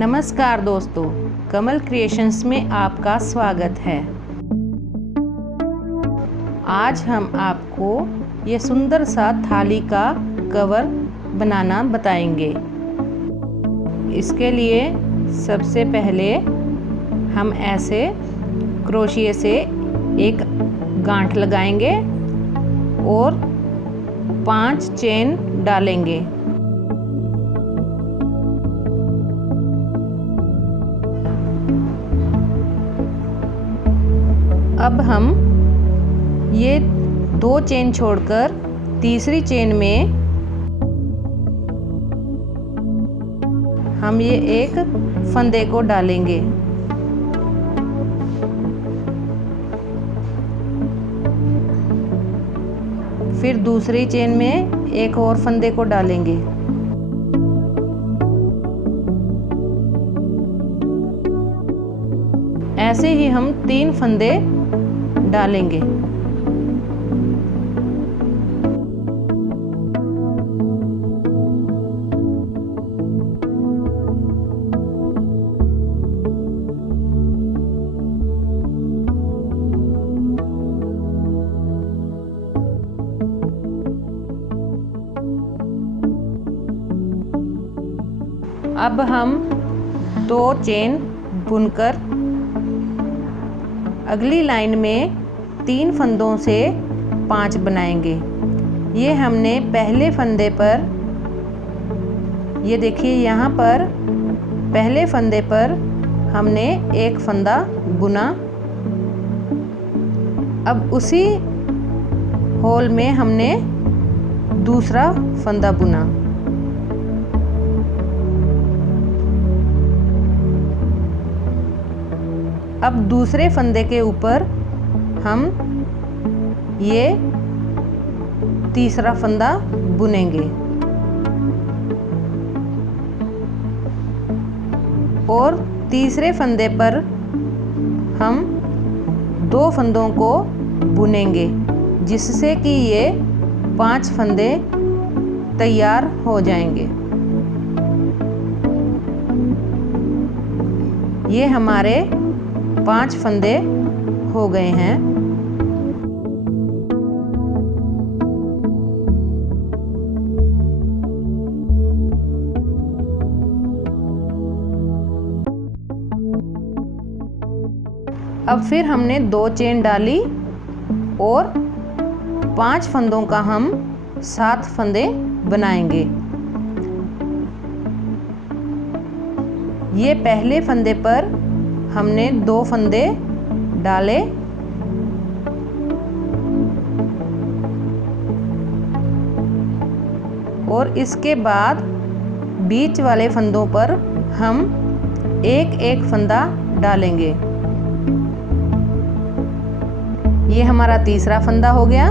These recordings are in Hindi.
नमस्कार दोस्तों, कमल क्रिएशंस में आपका स्वागत है। आज हम आपको ये सुंदर सा थाली का कवर बनाना बताएंगे। इसके लिए सबसे पहले हम ऐसे क्रोशिए से एक गांठ लगाएंगे और 5 चेन डालेंगे। अब हम ये 2 चेन छोड़कर तीसरी चेन में हम ये एक फंदे को डालेंगे। फिर दूसरी चेन में एक और फंदे को डालेंगे। ऐसे ही हम 3 फंदे डालेंगे। अब हम 2 चेन बुनकर अगली लाइन में 3 फंदों से 5 बनाएंगे। ये हमने पहले फंदे पर, ये देखिए यहाँ पर पहले फंदे पर हमने एक फंदा बुना। अब उसी होल में हमने दूसरा फंदा बुना। अब दूसरे फंदे के ऊपर हम ये तीसरा फंदा बुनेंगे और तीसरे फंदे पर हम 2 फंदों को बुनेंगे, जिससे कि ये 5 फंदे तैयार हो जाएंगे। ये हमारे 5 फंदे हो गए हैं। अब फिर हमने 2 चेन डाली और 5 फंदों का हम 7 फंदे बनाएंगे। ये पहले फंदे पर हमने 2 फंदे डाले और इसके बाद बीच वाले फंदों पर हम एक फंदा डालेंगे। ये हमारा तीसरा फंदा हो गया,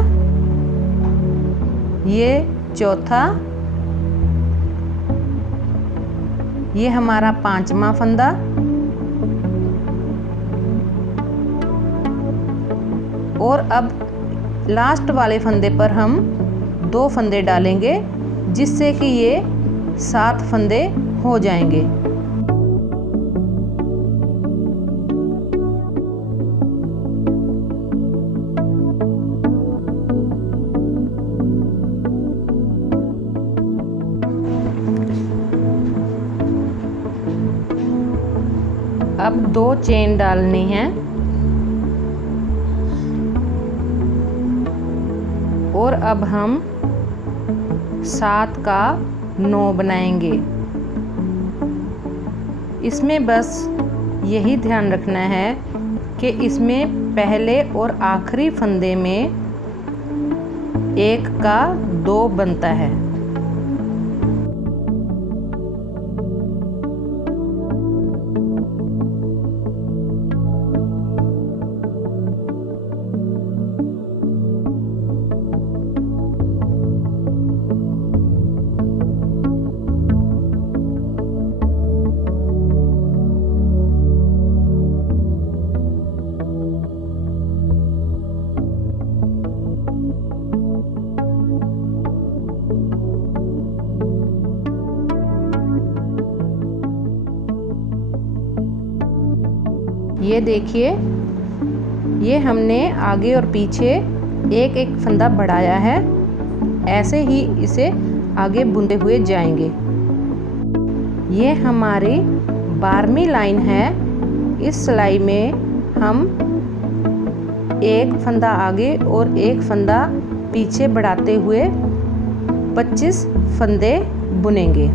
ये चौथा, ये हमारा 5वां फंदा और अब लास्ट वाले फंदे पर हम 2 फंदे डालेंगे, जिससे कि ये 7 फंदे हो जाएंगे। अब 2 चेन डालनी है और अब हम 7 का 9 बनाएंगे। इसमें बस यही ध्यान रखना है कि इसमें पहले और आखिरी फंदे में 1 का 2 बनता है। ये देखिए, ये हमने आगे और पीछे एक एक फंदा बढ़ाया है। ऐसे ही इसे आगे बुनते हुए जाएंगे। ये हमारी 12वीं लाइन है। इस सिलाई में हम एक फंदा आगे और एक फंदा पीछे बढ़ाते हुए 25 फंदे बुनेंगे।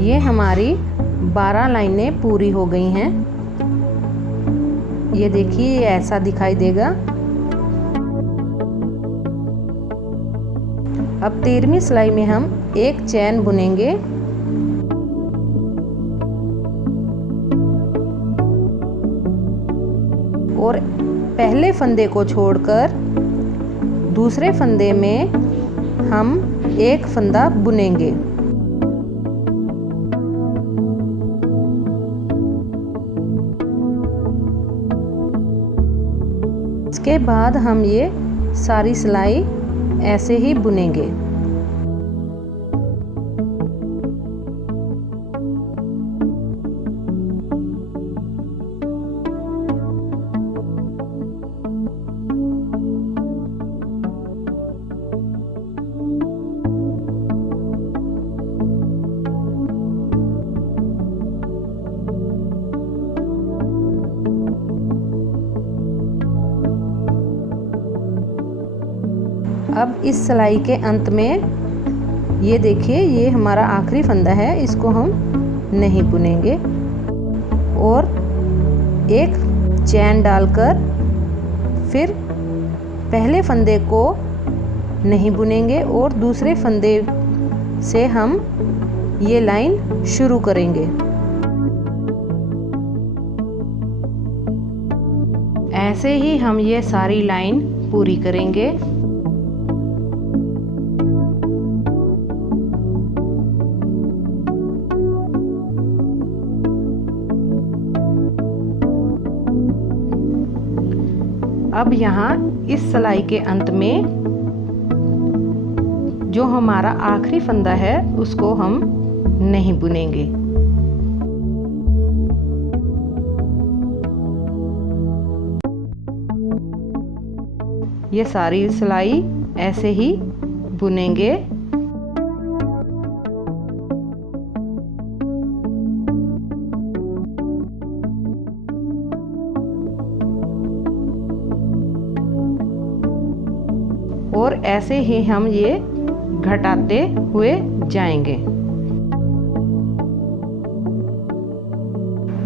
ये हमारी 12 लाइनें पूरी हो गई हैं। ये देखिए, ये ऐसा दिखाई देगा। अब 13वीं सिलाई में हम एक चैन बुनेंगे और पहले फंदे को छोड़कर दूसरे फंदे में हम एक फंदा बुनेंगे। इसके बाद हम ये सारी सिलाई ऐसे ही बुनेंगे। अब इस सिलाई के अंत में ये देखिए, ये हमारा आखिरी फंदा है, इसको हम नहीं बुनेंगे और एक चैन डालकर फिर पहले फंदे को नहीं बुनेंगे और दूसरे फंदे से हम ये लाइन शुरू करेंगे। ऐसे ही हम ये सारी लाइन पूरी करेंगे। अब यहाँ इस सिलाई के अंत में जो हमारा आखिरी फंदा है उसको हम नहीं बुनेंगे। ये सारी सिलाई ऐसे ही बुनेंगे। और ऐसे ही हम ये घटाते हुए जाएंगे।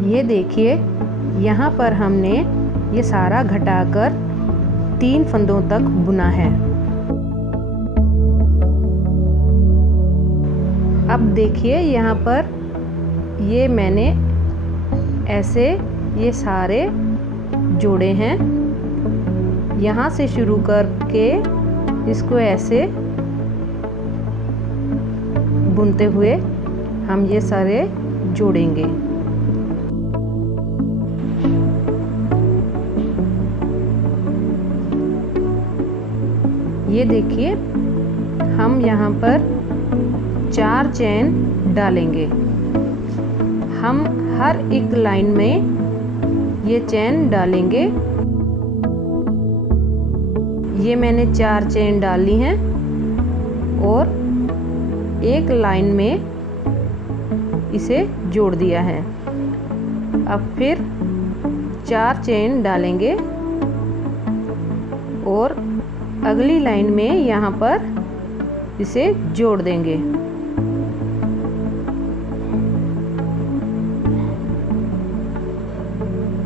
ये देखिए, यहाँ पर हमने ये सारा घटाकर 3 फंदों तक बुना है। अब देखिए, यहाँ पर ये मैंने ऐसे ये सारे जोड़े हैं। यहाँ से शुरू करके इसको ऐसे बुनते हुए हम ये सारे जोड़ेंगे। ये देखिए, हम यहाँ पर 4 चैन डालेंगे। हम हर एक लाइन में ये चैन डालेंगे। ये मैंने 4 चैन डाली हैं और एक लाइन में इसे जोड़ दिया है। अब फिर 4 चैन डालेंगे और अगली लाइन में यहाँ पर इसे जोड़ देंगे।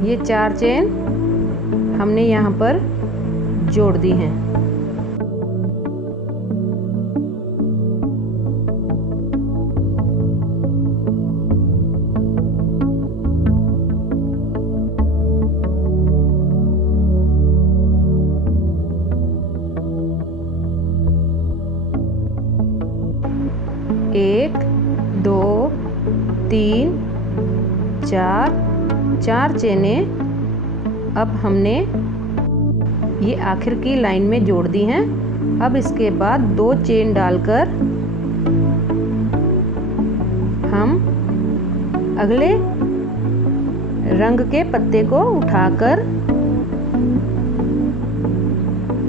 ये 4 चेन हमने यहाँ पर जोड़ दी हैं। एक, दो, तीन, चार चेनें अब हमने ये आखिर की लाइन में जोड़ दी हैं। अब इसके बाद 2 चेन डालकर हम अगले रंग के पत्ते को उठाकर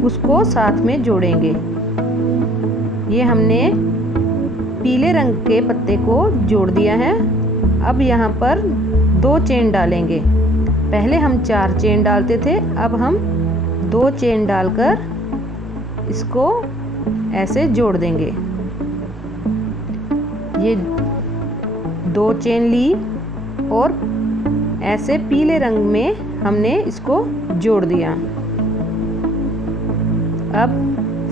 उसको साथ में जोड़ेंगे। ये हमने पीले रंग के पत्ते को जोड़ दिया है। अब यहाँ पर 2 चेन डालेंगे। पहले हम 4 चेन डालते थे, अब हम 2 चेन डालकर इसको ऐसे जोड़ देंगे। ये 2 चेन ली और ऐसे पीले रंग में हमने इसको जोड़ दिया। अब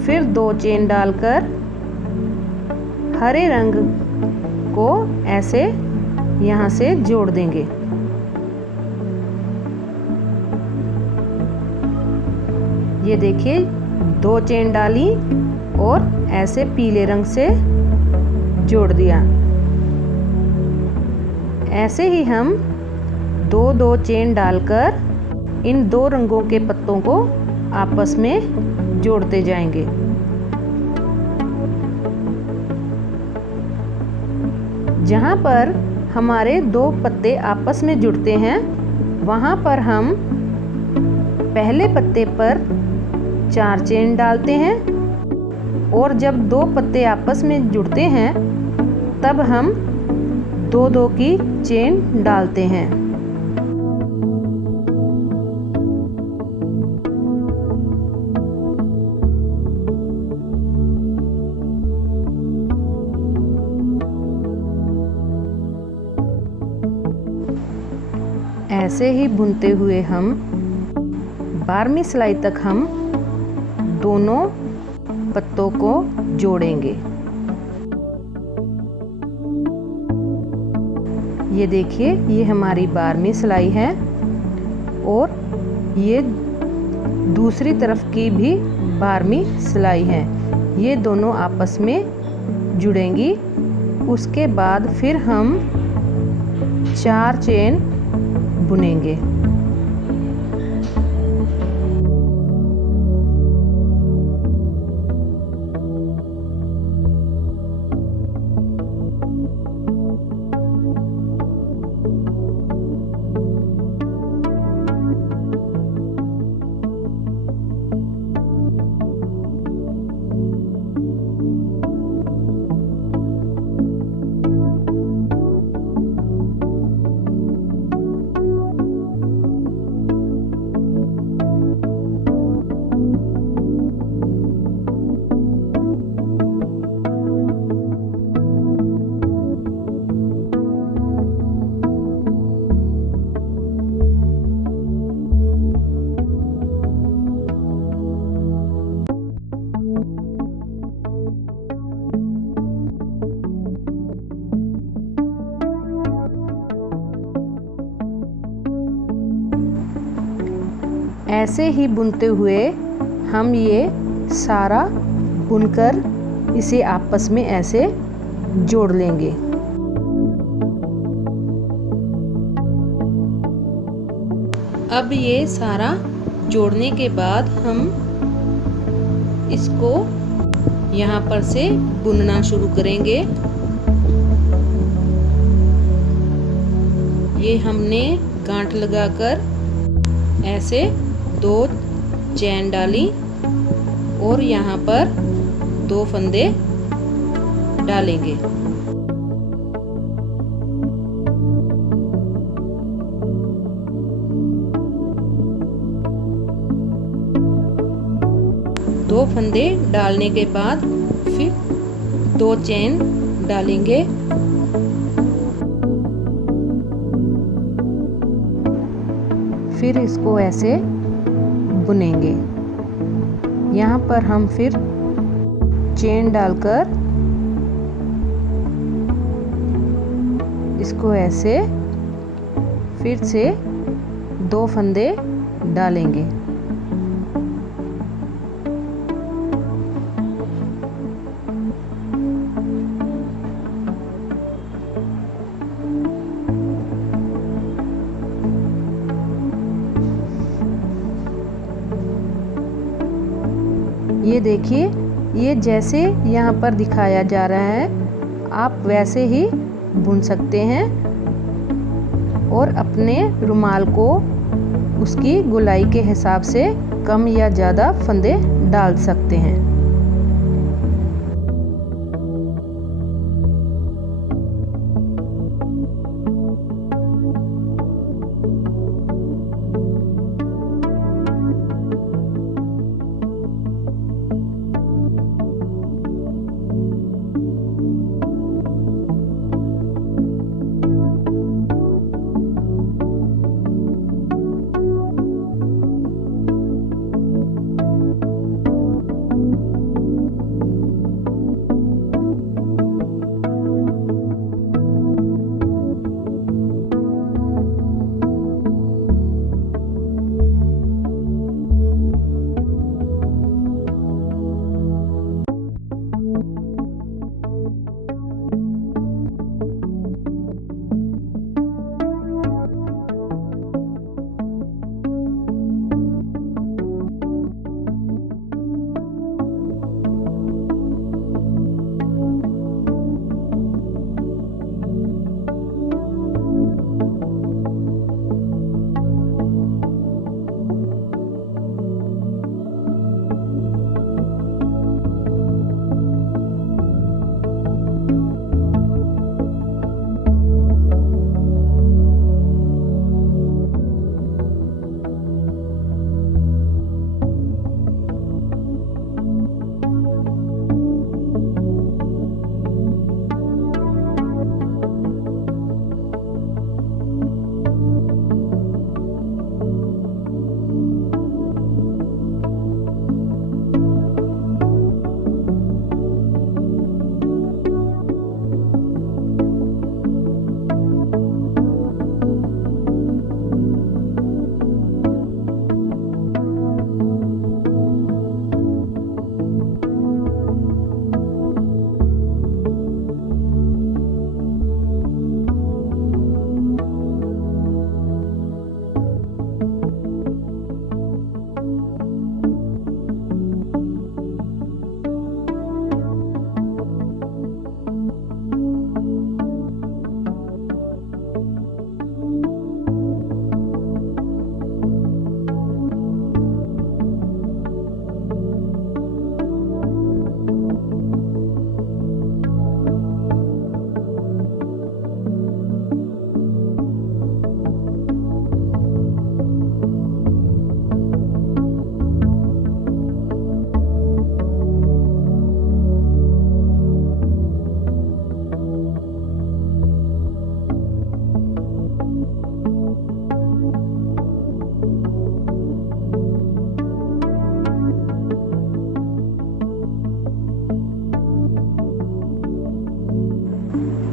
फिर 2 चेन डालकर हरे रंग को ऐसे यहाँ से जोड़ देंगे। ये देखिए 2 चेन डाली और ऐसे पीले रंग से जोड़ दिया। ऐसे ही हम 2 चेन डालकर इन 2 रंगों के पत्तों को आपस में जोड़ते जाएंगे। जहाँ पर हमारे 2 पत्ते आपस में जुड़ते हैं, वहाँ पर हम पहले पत्ते पर 4 चेन डालते हैं और जब 2 पत्ते आपस में जुड़ते हैं तब हम 2 की चेन डालते हैं। ऐसे ही बुनते हुए हम 12वीं सिलाई तक हम दोनों पत्तों को जोड़ेंगे। ये देखिए, ये हमारी 12वीं सिलाई है और ये दूसरी तरफ की भी 12वीं सिलाई है। ये दोनों आपस में जुड़ेंगी। उसके बाद फिर हम 4 चेन बुनेंगे। ऐसे ही बुनते हुए हम ये सारा बुनकर इसे आपस में ऐसे जोड़ लेंगे। अब ये सारा जोड़ने के बाद हम इसको यहाँ पर से बुनना शुरू करेंगे। ये हमने गांठ लगाकर ऐसे 2 चैन डाली और यहाँ पर 2 फंदे डालेंगे। दो फंदे डालने के बाद फिर 2 चैन डालेंगे। फिर इसको ऐसे बुनेंगे। यहाँ पर हम फिर चेन डालकर इसको ऐसे फिर से 2 फंदे डालेंगे। ये देखिए, ये जैसे यहाँ पर दिखाया जा रहा है आप वैसे ही बुन सकते हैं और अपने रुमाल को उसकी गोलाई के हिसाब से कम या ज़्यादा फंदे डाल सकते हैं।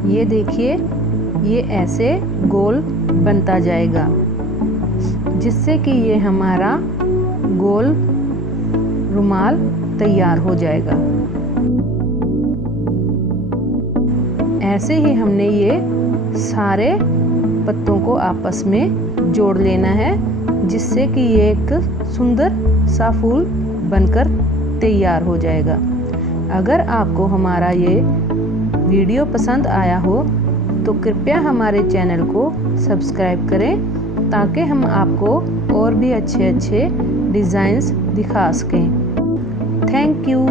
ये देखिए, ये ऐसे गोल बनता जाएगा जिससे कि ये हमारा गोल रुमाल तैयार हो जाएगा। ऐसे ही हमने ये सारे पत्तों को आपस में जोड़ लेना है जिससे कि ये एक सुंदर सा फूल बनकर तैयार हो जाएगा। अगर आपको हमारा ये वीडियो पसंद आया हो तो कृपया हमारे चैनल को सब्सक्राइब करें ताकि हम आपको और भी अच्छे अच्छे डिज़ाइंस दिखा सकें। Thank you.